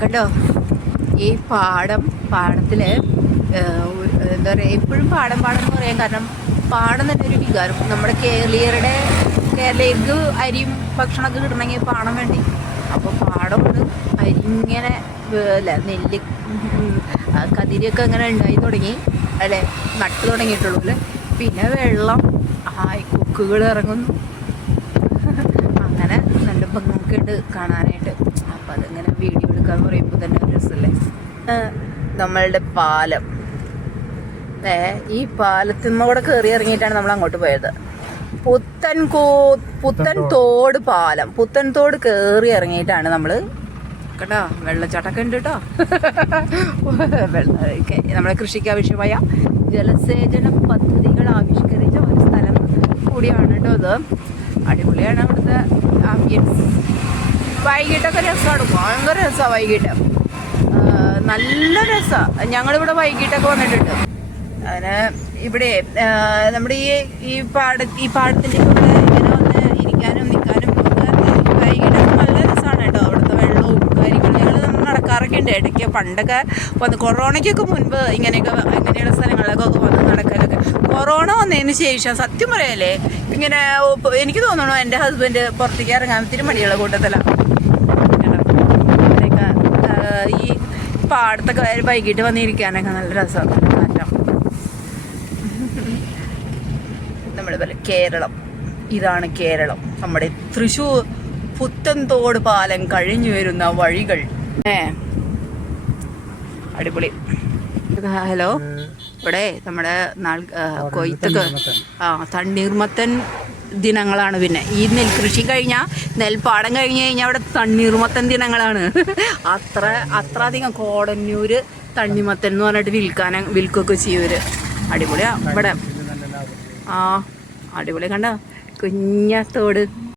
കണ്ടോ ഈ പാടത്തില് എന്താ പറയുക, എപ്പോഴും പാടം എന്ന് പറയാൻ കാരണം പാടം തന്നെ ഒരു വികാരം. നമ്മുടെ കേരളീയർക്ക് അരിയും ഭക്ഷണമൊക്കെ കിട്ടണമെങ്കിൽ പാടം വേണ്ടി. അപ്പോൾ പാടമാണ് അരിങ്ങനെ നെല്ല് കതിരിയൊക്കെ അങ്ങനെ ഉണ്ടായി തുടങ്ങി അല്ലേ, നട്ടു തുടങ്ങിയിട്ടുള്ളൂ അല്ലേ. പിന്നെ വെള്ളം കൊക്കുകൾ ഇറങ്ങുന്നു, അങ്ങനെ നല്ല ഭംഗിയൊക്കെയുണ്ട് കാണാനായിട്ട്. അപ്പം അതിങ്ങനെ വീഡിയോ എടുക്കാന്ന് പറയുമ്പോൾ തന്നെ ഒരു രസമല്ലേ. നമ്മളുടെ പാലം, ഈ പാലത്തിൽ നിന്ന് കൂടെ കയറി ഇറങ്ങിയിട്ടാണ് നമ്മൾ അങ്ങോട്ട് പോയത്. പുത്തൻ തോട് കയറി ഇറങ്ങിയിട്ടാണ് നമ്മൾ കേട്ടോ. വെള്ളച്ചാട്ടമൊക്കെ ഉണ്ട് കേട്ടോ. നമ്മളെ കൃഷിക്ക് ആവശ്യമായ ജലസേചന പദ്ധതികൾ ആവിഷ്കരിച്ച ഒരു സ്ഥലം കൂടിയാണ് കേട്ടോ ഇത്. അടിപൊളിയാണ് ഇവിടുത്തെ ആംബിയൻസ്. വൈകിട്ടൊക്കെ രസമാണ്, ഭയങ്കര രസമാണ് വൈകിട്ട്, നല്ല രസമാണ്. ഞങ്ങളിവിടെ വൈകിട്ടൊക്കെ വന്നിട്ടുണ്ട്. അതിന് ഇവിടെ നമ്മുടെ ഈ പാടത്തിൻ്റെ കൂടെ ഇങ്ങനെ വന്ന് ഇരിക്കാനും നിൽക്കാനും ഒക്കെ വൈകിട്ടൊക്കെ നല്ല രസമാണ് കേട്ടോ. അവിടുത്തെ വെള്ളവും കാര്യങ്ങളും ഞങ്ങൾ നടക്കാറൊക്കെ ഉണ്ട് ഇടയ്ക്ക്. പണ്ടൊക്കെ വന്ന് കൊറോണയ്ക്കൊക്കെ മുൻപ് ഇങ്ങനെയുള്ള സ്ഥലങ്ങളിലൊക്കെ വന്ന് നടക്കാനൊക്കെ. കൊറോണ വന്നതിന് ശേഷം സത്യം പറയല്ലേ, ഇങ്ങനെ എനിക്ക് തോന്നണു എൻ്റെ ഹസ്ബൻഡ് പുറത്തേക്ക് ഇറങ്ങാൻ ഇത്തിരി മടിയുള്ള കൂട്ടത്തിലാണ്. അങ്ങനെയൊക്കെ ഈ പാടത്തൊക്കെ വൈകിട്ട് വന്നിരിക്കാനൊക്കെ നല്ല രസമാണ്. മാറ്റം നമ്മൾ കേരളം, ഇതാണ് കേരളം. നമ്മുടെ തൃശ്ശൂർ പുത്തൻതോട് പാലം കഴിഞ്ഞു വരുന്ന വഴികൾ. അടിപൊളി. ഹലോ, ഇവിടെ നമ്മുടെ കൊയ്ത്തൊക്കെ തണ്ണീർമത്തൻ ദിനങ്ങളാണ്. പിന്നെ ഈ നെൽകൃഷി കഴിഞ്ഞാൽ, നെൽപ്പാടം കഴിഞ്ഞ് കഴിഞ്ഞാൽ അവിടെ തണ്ണീർമത്തൻ ദിനങ്ങളാണ്. അധികം കോടന്നൂര് തണ്ണിമത്തൻ എന്ന് പറഞ്ഞിട്ട് വിൽക്കൊക്കെ ചെയ്യൂര്. അടിപൊളിയാ ഇവിടെ. അടിപൊളി. കണ്ടോ കുഞ്ഞത്തോട്.